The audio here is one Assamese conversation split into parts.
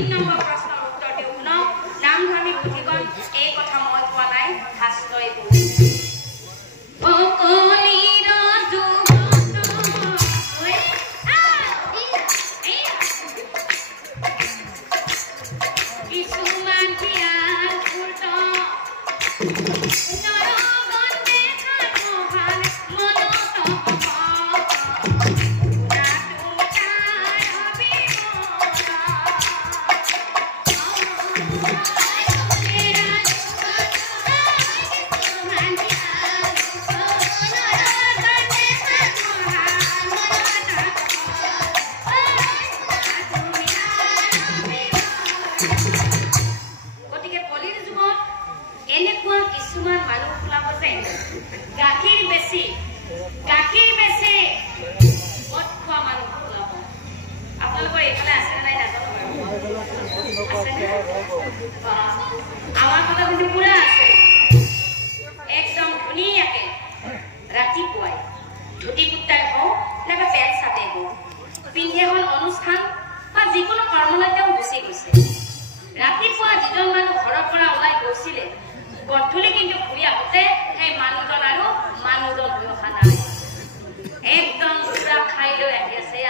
3 নম্বৰ প্ৰশ্নৰ উত্তৰ দিওঁ শুনক নামধৰ্মী পুথিখন এই কথা মই কোৱা নাই শাস্ত্ৰই কৈছে আমাৰ কথা কিন্তু পুৰা আছে একদম ধুনীয়াকে ৰাতিপুৱাই ধুতি কুৰ্তাই হওক নাইবা পেণ্ট চাৰ্টে হওক পিন্ধি এখন অনুষ্ঠান বা যিকোনো কৰ্মলৈ তেওঁ গুচি গৈছে ৰাতিপুৱা যিজন মানুহ ঘৰৰ পৰা ওলাই গৈছিলে গধূলি কিন্তু ঘূৰি আহোঁতে সেই মানুহজন আৰু মানুহজন হৈ অহা নাই একদম পুৰা খাই লৈ আহি আছে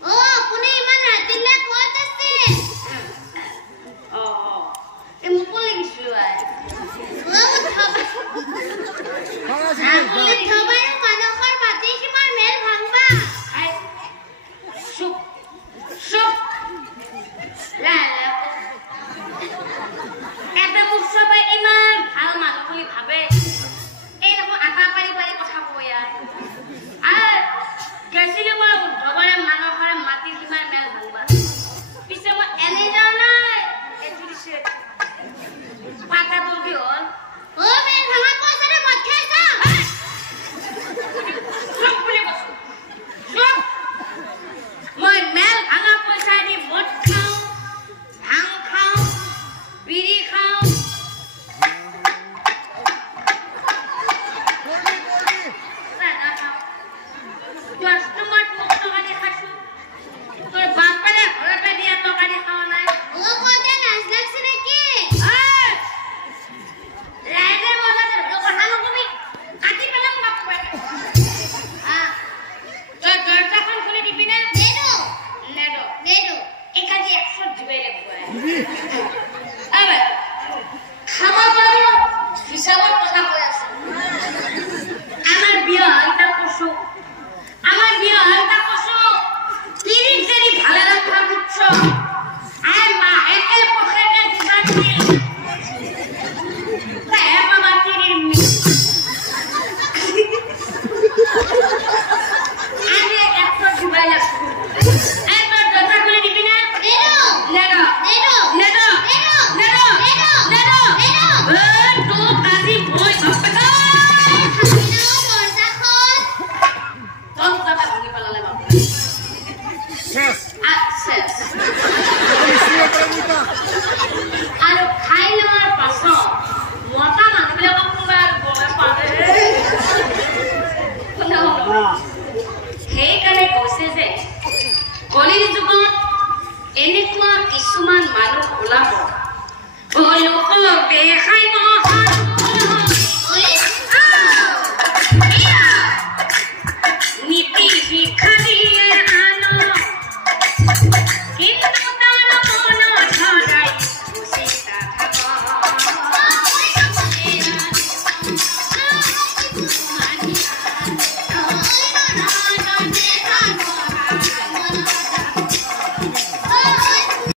Oh, আপুনি ইমান ৰাতিলে আবে খাবা পাৰো হিচাপত কথা কৈ আছে আমাৰ বিয়া এটা কছো তিৰি তেৰি ভালে ৰাখা মুচ্ছ আই মা একে পখেকে দিবা দিয়ে তে বাবা তিৰি আৰে এত দিবাই লাগছে একবাৰ দৰজা খুলে দিবি না লেডো তো কাজী বই বাপটা আৰু খাই লোৱাৰ পাছত মতা মানুহবিলাকক কোনোবাই গলে পালে সেইকাৰণে কৈছে যে কলিৰ যুগত এনেকুৱা কিছুমান মানুহ ওলাব লোকক দেখাই